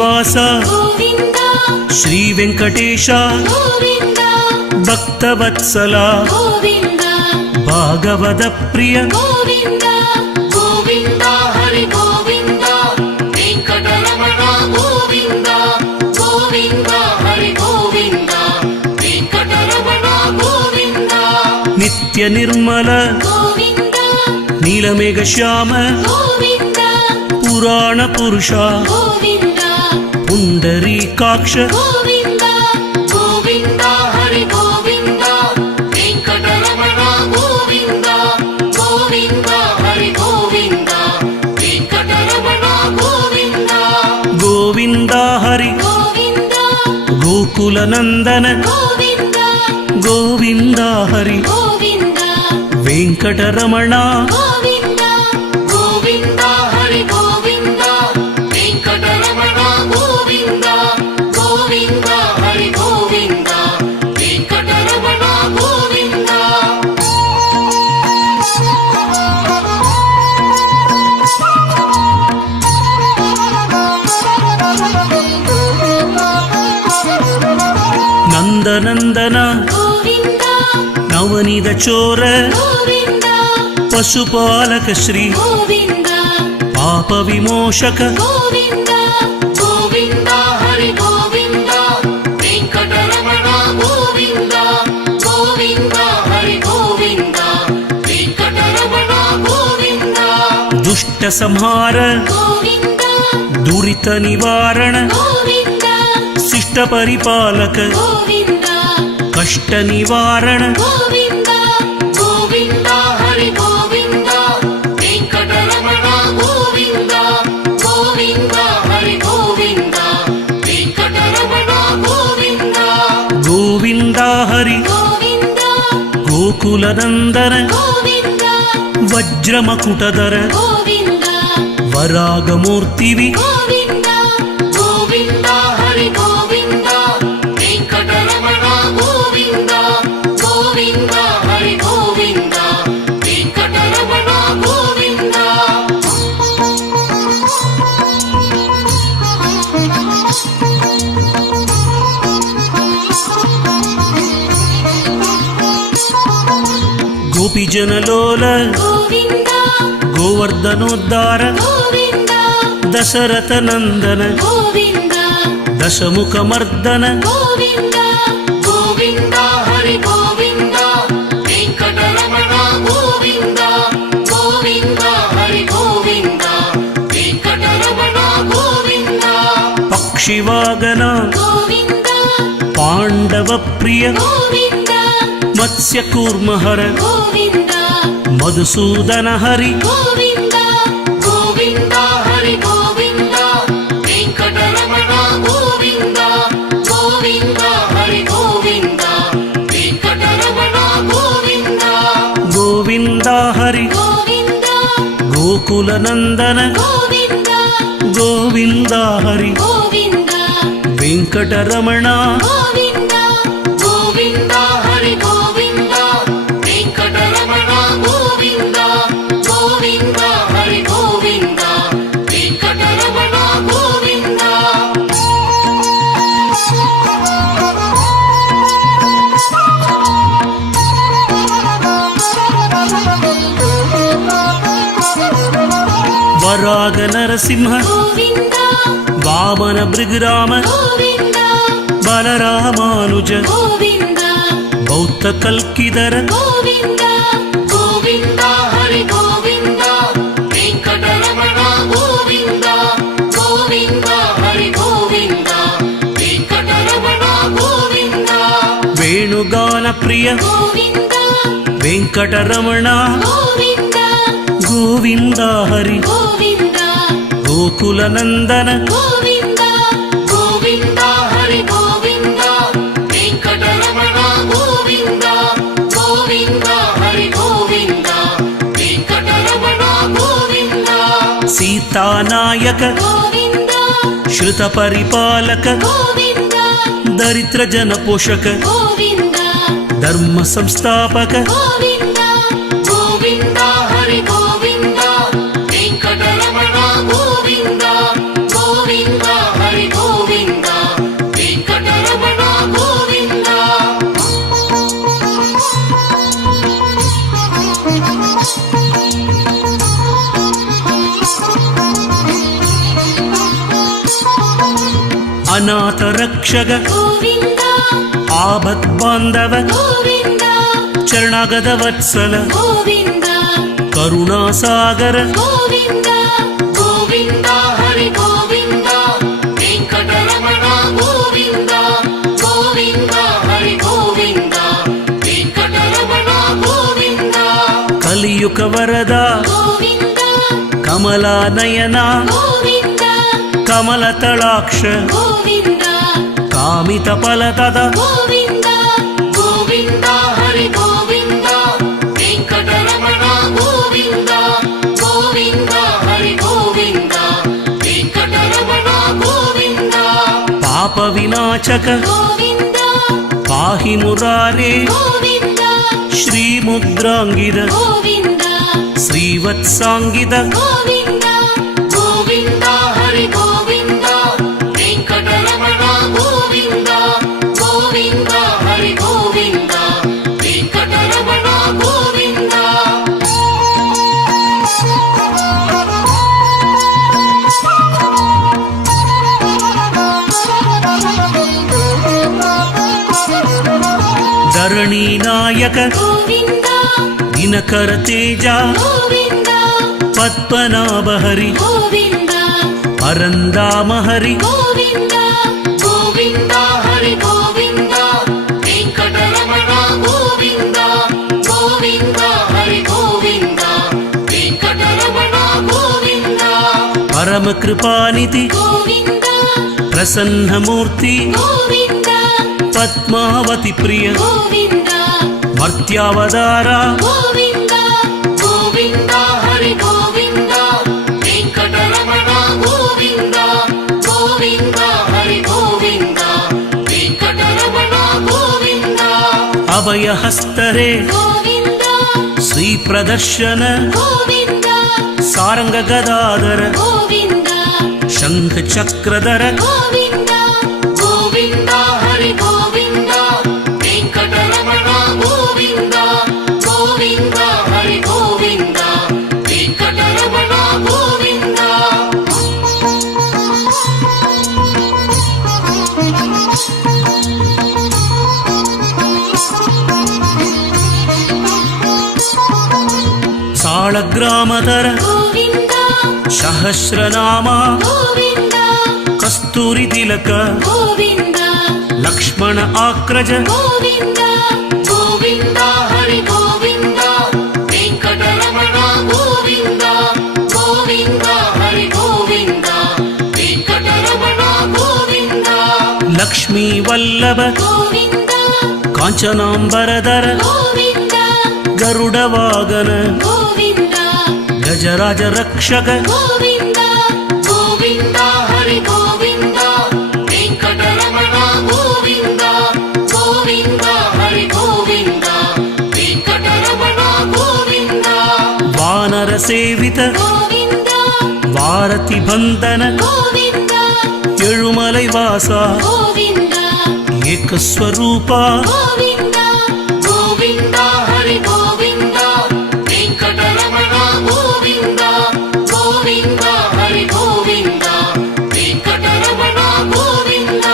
ಶ್ರೀನಿವಾಸ ಗೋವಿಂದ ಶ್ರೀ ವೆಂಕಟೇಶ ಗೋವಿಂದ ಭಕ್ತವತ್ಸಲ ಗೋವಿಂದ ಭಾಗವತ ಪ್ರಿಯ ಗೋವಿಂದ ಗೋವಿಂದ ಹರಿ ಗೋವಿಂದ ವೆಂಕಟರಮಣ ಗೋವಿಂದ ಗೋವಿಂದ ಹರಿ ಗೋವಿಂದ ವೆಂಕಟರಮಣ ಗೋವಿಂದ ನಿತ್ಯ ನಿರ್ಮಲ ಗೋವಿಂದ ನೀಲಮೇಘ ಶ್ಯಾಮ ಗೋವಿಂದ ಪುರಾಣ ಪುರುಷ ಗೋವಿಂದ ಪುಂಡರೀಕಾಕ್ಷ ಗೋವಿಂದ ಗೋವಿಂದ ಹರಿ ಗೋವಿಂದ ವೆಂಕಟರಮಣ ಗೋವಿಂದ ಗೋವಿಂದ ಹರಿ ಗೋವಿಂದ ವೆಂಕಟರಮಣ ಗೋವಿಂದ ಗೋವಿಂದ ಹರಿ ಗೋವಿಂದ ಗೋಕುಲ ನಂದನ ಗೋವಿಂದ ಗೋವಿಂದ ಹರಿ ಗೋವಿಂದ ವೆಂಕಟರಮಣ ಗೋವಿಂದ ಗೋವಿಂದ ಹರಿ ಗೋವಿಂದ ವೆಂಕಟರಮಣ ಗೋವಿಂದ ಗೋವಿಂದ ಹರಿ ಗೋವಿಂದ ವೆಂಕಟರಮಣ ಗೋವಿಂದ ನಂದನಂದನ ಗೋವಿಂದ ನವನಿದ ಚೋರ ಗೋವಿಂದ ಪಶುಪಾಲಕ ಶ್ರೀ ಗೋವಿಂದ ಪಾಪ ವಿಮೋಷಕ ಗೋವಿಂದ ಗೋವಿಂದ ಹರಿ ಗೋವಿಂದ ವೆಂಕಟರಮಣ ಗೋವಿಂದ ಗೋವಿಂದ ಹರಿ ಗೋವಿಂದ ವೆಂಕಟರಮಣ ಗೋವಿಂದ ದುಷ್ಟ ಸಂಹಾರ ಗೋವಿಂದ ದುರಿತ ನಿವಾರಣ ಗೋವಿಂದ ಶಿಷ್ಟ ಪರಿಪಾಲಕ ಗೋವಿಂದ ಕಷ್ಟ ನಿವಾರಣ ಗೋವಿಂದ ಗೋವಿಂದ ಹರಿ ಗೋವಿಂದ ವೆಂಕಟರಮಣ ಗೋವಿಂದ ಗೋವಿಂದ ಹರಿ ಗೋವಿಂದ ವೆಂಕಟರಮಣ ಗೋವಿಂದ ಗೋವಿಂದ ಹರಿ ಗೋವಿಂದ ಗೋಕುಲ ನಂದನ ಗೋವಿಂದ ವಜ್ರಮಕುಟಧರ ಗೋವಿಂದ ವರಾಗಮೂರ್ತಿವಿ ಗೋವಿಂದ ಗೋವಿಂದ ಹರಿ ಗೋವಿಂದ ವೆಂಕಟರಮಣ ಗೋವಿಂದ ಗೋವಿಂದ ಹರಿ ಗೋವಿಂದ ವೆಂಕಟರಮಣ ಗೋವಿಂದ ಗೋಪಿಜನಲೋಲ ಗೋವಿಂದ ಗೋವರ್ಧನೋದ್ಧಾರ ಗೋವಿಂದ ದಶರಥ ನಂದನ ಗೋವಿಂದ ದಶಮುಖ ಮರ್ದನ ಗೋವಿಂದ ಗೋವಿಂದ ಹರಿ ಗೋವಿಂದ ವೆಂಕಟರಮಣ ಗೋವಿಂದ ಗೋವಿಂದ ಹರಿ ಗೋವಿಂದ ವೆಂಕಟರಮಣ ಗೋವಿಂದ ಪಕ್ಷಿವಾಗನ ಗೋವಿಂದ ಪಾಂಡವ ಪ್ರಿಯ ಗೋವಿಂದ ಮತ್ಸ್ಯ ಕೂರ್ಮಹರ ಗೋವಿಂದ ಮಧುಸೂದನ ಹರಿ ಗೋವಿಂದ ಗೋವಿಂದ ಹರಿ ಗೋವಿಂದ ವೆಂಕಟರಮಣ ಗೋವಿಂದ ಗೋವಿಂದ ಹರಿ ಗೋವಿಂದ ವೆಂಕಟರಮಣ ಗೋವಿಂದ ಗೋವಿಂದ ಹರಿ ಗೋವಿಂದ ಗೋಕುಲ ನಂದನ ಗೋವಿಂದ ಗೋವಿಂದ ಹರಿ ಗೋವಿಂದ ವೆಂಕಟರಮಣ ಗೋವಿಂದ ಗೋವಿಂದ ಹರಿ ಗೋವಿಂದ ವೆಂಕಟರಮಣ ಗೋವಿಂದ ಗೋವಿಂದ ಹರಿ ಗೋವಿಂದ ವೆಂಕಟರಮಣ ಗೋವಿಂದ ವರಾಗ ನರಸಿಂಹ ಗೋವಿಂದ ವಾಮನ ಭೃಗರಾಮ ಗೋವಿಂದ ಬಲರಾಮಾನುಜ ಗೋವಿಂದ ಬೌದ್ಧ ಕಲ್ಕಿದರ ಗೋವಿಂದ ಗೋವಿಂದ ಹರಿ ಗೋವಿಂದ ವೆಂಕಟರಮಣ ಗೋವಿಂದ ಗೋವಿಂದ ಹರಿ ಗೋವಿಂದ ವೆಂಕಟರಮಣ ಗೋವಿಂದ ವೇಣುಗಾನ ಪ್ರಿಯ ಗೋವಿಂದ ವೆಂಕಟರಮಣ ಗೋವಿಂದ ಗೋವಿಂದ ಹರಿ ಗೋವಿಂದ ಗೋಕುಲ ನಂದನ ಗೋವಿಂದ ಗೋವಿಂದ ಹರಿ ಗೋವಿಂದ ವೆಂಕಟರಮಣ ಗೋವಿಂದ ಗೋವಿಂದ ಹರಿ ಗೋವಿಂದ ವೆಂಕಟರಮಣ ಗೋವಿಂದ ಸೀತಾನಾಯಕ ಗೋವಿಂದ ಶ್ರುತ ಪರಿಪಾಲಕ ಗೋವಿಂದ ದರಿದ್ರ ಜನ ಪೋಷಕ ಗೋವಿಂದ ಧರ್ಮ ಸಂಸ್ಥಾಪಕ ಗೋವಿಂದ ಗೋವಿಂದ ಹರಿ ಗೋವಿಂದ ವೆಂಕಟರಮಣ ಗೋವಿಂದ ಗೋವಿಂದ ಹರಿ ಅನಾಥ ರಕ್ಷಕ ಗೋವಿಂದ ಆಪತ್ ಬಾಂಧವ ಗೋವಿಂದ ಶರಣಾಗತ ವತ್ಸಲ ಗೋವಿಂದ ಕರುಣಾಸಾಗರ ಗೋವಿಂದ ಗೋವಿಂದ ಹರಿ ಗೋವಿಂದ ವೆಂಕಟರಮಣ ಗೋವಿಂದ ಗೋವಿಂದ ಹರಿ ಗೋವಿಂದ ವೆಂಕಟರಮಣ ಗೋವಿಂದ ಕಲಿಯುಗ ವರದ ಗೋವಿಂದ ಕಮಲಾನಯನ ಗೋವಿಂದ ಕಮಲತಳಾಕ್ಷ ಗೋವಿಂದ ಕಾಮಿತ ಫಲದದ ಗೋವಿಂದ ಗೋವಿಂದ ಹರಿ ಗೋವಿಂದ ವೆಂಕಟರಮಣ ಗೋವಿಂದ ಗೋವಿಂದ ಹರಿ ಗೋವಿಂದ ವೆಂಕಟರಮಣ ಗೋವಿಂದ ಪಾಪ ವಿನಾಶಕ ಗೋವಿಂದ ಪಾಹಿ ಮುರಾರೇ ಗೋವಿಂದ ಶ್ರೀ ಮುದ್ರಾಂಗಿದ ಗೋವಿಂದ ಶ್ರೀವತ್ಸಾಂಗಿದ ಗೋವಿಂದ ಗೋವಿಂದ ಹರಿ ಗೋವಿಂದ ವೆಂಕಟರಮಣ ಗೋವಿಂದ ಗೋವಿಂದ ಹರಿ ಗೋವಿಂದ ವೆಂಕಟರಮಣ ಗೋವಿಂದ ಧರಣಿ ನಾಯಕ ಗೋವಿಂದ ದಿನಕರ ತೇಜ ಗೋವಿಂದ ಪದ್ಮನಾಭ ಹರಿ ಗೋವಿಂದ ಪರಂದಾಮ ಹರಿ ಗೋವಿಂದ ಗೋವಿಂದ ಹರಿ ಗೋವಿಂದ ವೆಂಕಟರಮಣ ಗೋವಿಂದ ಗೋವಿಂದ ಹರಿ ಗೋವಿಂದ ವೆಂಕಟರಮಣ ಗೋವಿಂದ ಪರಮ ಕೃಪಾನಿಧಿ ಗೋವಿಂದ ಪ್ರಸನ್ನ ಮೂರ್ತಿ ಗೋವಿಂದ ಪದ್ಮಾವತಿ ಪ್ರಿಯ ಗೋವಿಂದ ಮರ್ತ್ಯಾವತಾರ ಗೋವಿಂದ ಗೋವಿಂದ ಹರಿ ಗೋವಿಂದ ವೆಂಕಟರಮಣ ಗೋವಿಂದ ಗೋವಿಂದ ಹರಿ ಗೋವಿಂದ ವೆಂಕಟರಮಣ ಗೋವಿಂದ ಅಭಯ ಹಸ್ತರೇ ಗೋವಿಂದ ಶ್ರೀ ಪ್ರದರ್ಶನ ಗೋವಿಂದ ಸಾರಂಗ ಗದಾಧರ ಗೋವಿಂದ ಶಂಖ ಚಕ್ರಧರ ಗೋವಿಂದ ಗೋವಿಂದ ಹರಿ ಗೋವಿಂದ ವೆಂಕಟರಮಣ ಗೋವಿಂದ ಗೋವಿಂದ ಹರಿ ಗೋವಿಂದ ವೆಂಕಟರಮಣ ಗೋವಿಂದ ಸಾಳಗ್ರಾಮಧರ ಗೋವಿಂದ ಸಹಸ್ರನಾಮ ಗೋವಿಂದ ಕಸ್ತೂರಿ ತಿಲಕ ಗೋವಿಂದ ಲಕ್ಷ್ಮಣ ಆಕ್ರಜ ಗೋವಿಂದ ಗೋವಿಂದ ಹರಿ ಗೋವಿಂದ ವೆಂಕಟರಮಣ ಗೋವಿಂದ ಗೋವಿಂದ ಹರಿ ಗೋವಿಂದ ವೆಂಕಟರಮಣ ಗೋವಿಂದ ಲಕ್ಷ್ಮೀ ವಲ್ಲಭ ಗೋವಿಂದ ಕಾಂಚನಾಂಬರಧರ ಗೋವಿಂದ ಗರುಡ ವಾಗನ ಗೋವಿಂದ ಗಜರಾಜ ರಕ್ಷಕ ಗೋವಿಂದ ಗೋವಿಂದ ಹರಿ ಗೋವಿಂದ ವೆಂಕಟರಮಣ ಗೋವಿಂದ ಗೋವಿಂದ ಹರಿ ಗೋವಿಂದ ವೆಂಕಟರಮಣ ಗೋವಿಂದ ವಾನರ ಸೇವಿತ ಗೋವಿಂದ ವಾರತಿ ಬಂಧನ ಗೋವಿಂದ ಏಳುಮಲೈ ವಾಸ ಗೋವಿಂದ ಏಕಸ್ವರೂಪ ಗೋವಿಂದ ಗೋವಿಂದ ಹರಿ ಗೋವಿಂದ ವೆಂಕಟರಮಣ ಗೋವಿಂದ ಗೋವಿಂದ ಹರಿ ಗೋವಿಂದ ವೆಂಕಟರಮಣ ಗೋವಿಂದ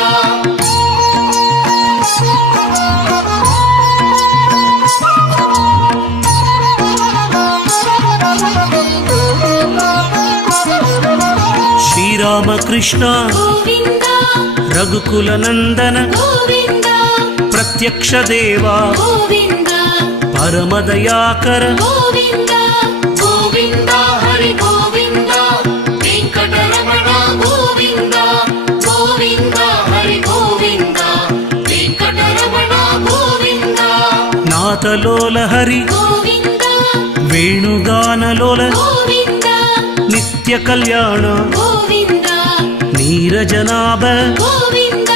ಶ್ರೀರಾಮಕೃಷ್ಣ ಗೋವಿಂದ ರಘುಕುಲ ನಂದನ ಗೋವಿಂದ ಪ್ರತ್ಯಕ್ಷ ದೇವ ಗೋವಿಂದ ಪರಮದಯಾಕರ ಗೋವಿಂದ ಗೋವಿಂದ ಹರಿ ಗೋವಿಂದ ವೆಂಕಟರಮಣ ಗೋವಿಂದ ಗೋವಿಂದ ಹರಿ ಗೋವಿಂದ ವೆಂಕಟರಮಣ ಗೋವಿಂದ ನಾಥಲೋಲ ಹರಿ ಗೋವಿಂದ ವೇಣುಗಾನಲೋಲ ಗೋವಿಂದ ನಿತ್ಯ ಕಲ್ಯಾಣ ಗೋವಿಂದ ನೀರಜನಾಭ ಗೋವಿಂದ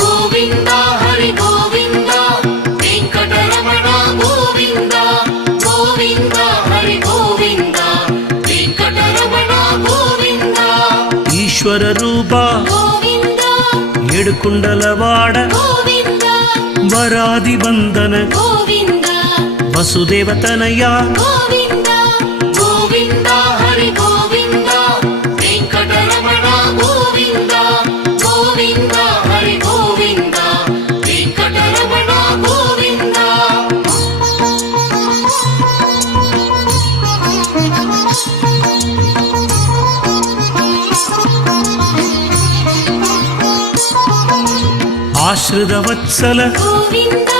ಗೋವಿಂದ ಹರಿ ಗೋವಿಂದ ವೆಂಕಟರಮಣ ಗೋವಿಂದ ಗೋವಿಂದ ಹರಿ ಗೋವಿಂದ ವೆಂಕಟರಮಣ ಗೋವಿಂದ ಈಶ್ವರ ರೂಪ ಗೋವಿಂದ ಏಡುಕುಂಡಲವಾಡ ಗೋವಿಂದ ವರಾದಿ ಬಂಧನ ಗೋವಿಂದ ವಸುದೇವತನಯ ಗೋವಿಂದ ಗೋವಿಂದ ಹರಿ ಗೋವಿಂದ ವೆಂಕಟರಮಣ ಗೋವಿಂದ ಗೋವಿಂದ ఆశ్రిత వత్సల గోవింద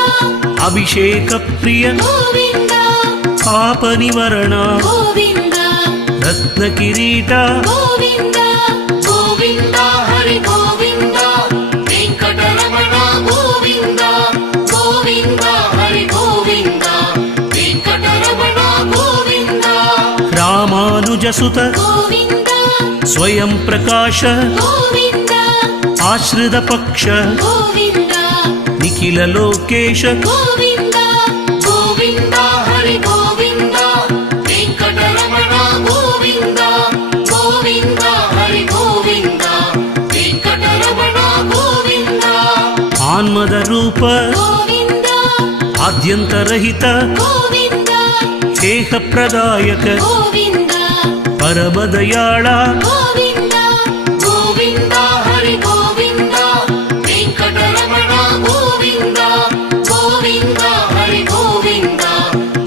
అభిషేక ప్రియ గోవింద పాప నివరణ గోవింద రత్న కిరీట గోవింద గోవింద హరి గోవింద వెంకటరమణ గోవింద గోవింద హరి గోవింద వెంకటరమణ గోవింద రామానుజసుత గోవింద స్వయం ప్రకాశ గోవింద ఆశ్రిత పక్ష గోవింద నిఖిల లోకేశ గోవింద గోవింద హరి గోవింద వెంకటరమణ గోవింద గోవింద హరి గోవింద వెంకటరమణ గోవింద ఆన్మద రూప గోవింద ఆద్యంతరహిత గోవింద హేహ ప్రదాయక గోవింద పరమదయాళ గోవింద గోవింద హరి గోవింద వెంకటరమణ గోవింద గోవింద హరి గోవింద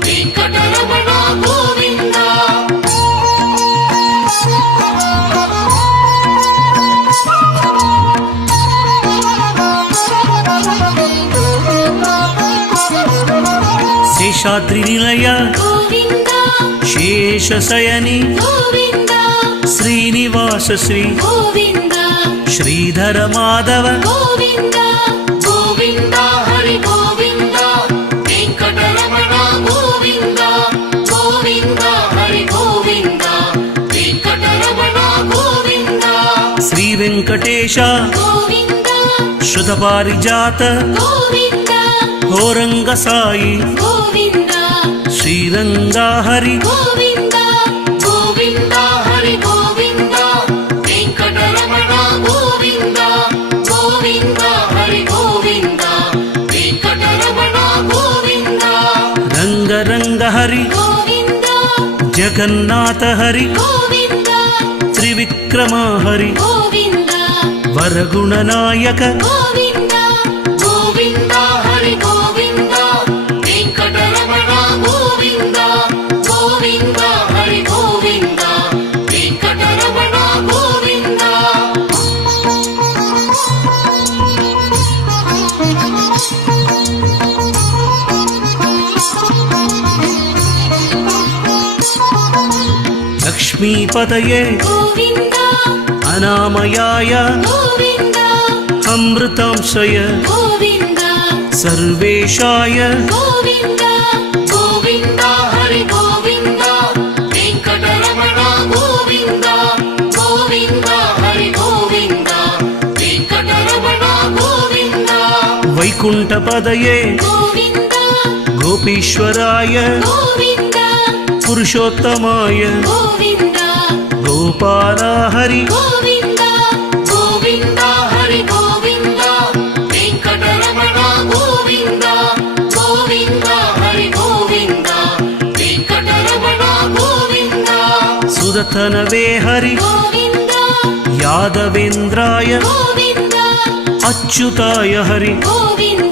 వెంకటరమణ గోవింద శేషాద్రి నిలయ గోవింద శేషశయని గోవింద శ్రీనివాస శ్రీ గోవింద శ్రీధర మాధవ గోవింద గోవింద హరి గోవింద వెంకటరమణ గోవింద గోవింద హరి గోవింద వెంకటరమణ గోవింద శ్రీ వెంకటేశ గోవింద శృత పారిజాత గోవింద హోరంగ సాయి గోవింద శ్రీరంగా హరి గోవింద గోవింద హరి గోవింద వెంకటరమణ గోవింద గోవింద హరి గోవింద వెంకటరమణ గోవింద రంగరంగ హరి గోవింద జగన్నాథ హరి గోవింద త్రివిక్రమ హరి గోవింద వరగుణనాయక గోవింద గోవింద హరి గోవింద వెంకటరమణ గోవింద గోవింద హరి గోవింద వెంకటరమణ గోవింద లక్ష్మీపతయే గోవింద అనామయాయ గోవింద అమృతాంశయ గోవింద సర్వేశాయ గోవింద గోవింద హరి గోవింద వెంకటరమణ గోవింద గోవింద హరి గోవింద వెంకటరమణ గోవింద వైకుంఠ పదయే గోవింద గోపీశ్వరాయ గోవింద పురుషోత్తమాయ గోవింద గోపాల హరి గోవింద గోవింద హరి గోవింద వెంకటరమణ గోవింద గోవింద హరి గోవింద వెంకటరమణ గోవింద సుదతనవే హరి గోవింద యాదవేంద్రాయ గోవింద అచ్యుతాయ హరి గోవింద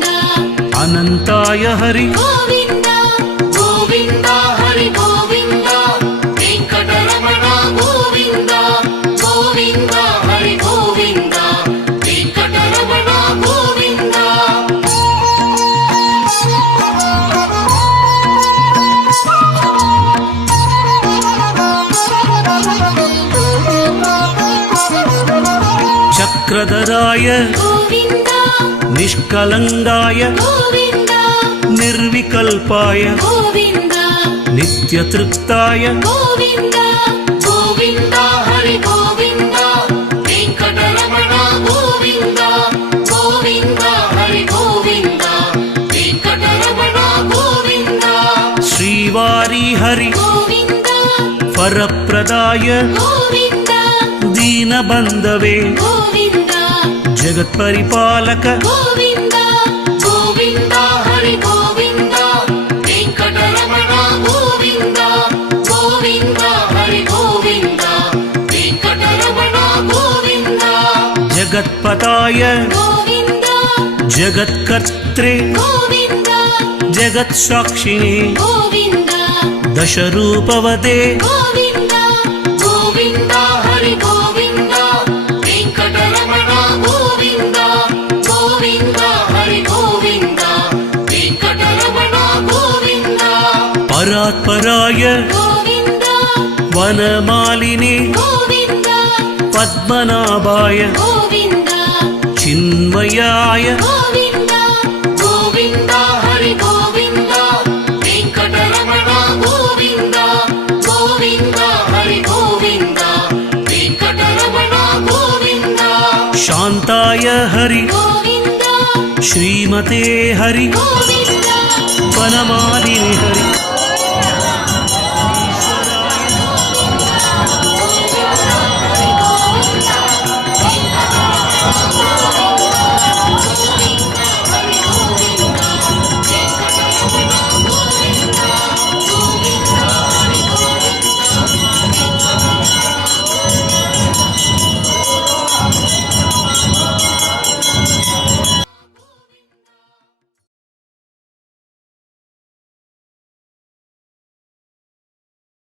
అనంతాయ హరి గోవింద గోవింద హరి గోవింద వెంకటరమణ గోవింద గోవింద హరి గోవింద వెంకటరమణ గోవింద చక్రధరాయ గోవింద నిష్కలంగాయ గోవింద నిర్వికల్పాయ గోవింద నిత్యతృప్తాయ గోవింద గోవింద హరి గోవింద వెంకటరమణ గోవింద గోవింద హరి గోవింద వెంకటరమణ గోవింద శ్రీవారి హరి గోవింద వరప్రదాయ గోవింద దీనబంధవే గోవింద జగత్పరిపాలక గోవింద గోవింద హరి గోవింద వెంకటరమణ గోవింద గోవింద హరి గోవింద వెంకటరమణ గోవింద జగత్పతాయ గోవింద జగత్కర్త్రే గోవింద జగత్సాక్షిణే గోవింద దశరూపవతే గోవింద గోవింద హరి గోవింద వెంకటరమణ గోవింద గోవింద परात्पराय गोविन्द वनमालिने गोविन्द पद्मनाभाय गोविन्द चिन्मयाय गोविन्द गोविन्द हरि गोविन्द वेङ्कटरमण गोविन्द गोविन्द हरि गोविन्द वेङ्कटरमण गोविन्द शान्ताय हरि गोविन्द श्रीमते हरि गोविन्द वनमालिने हरि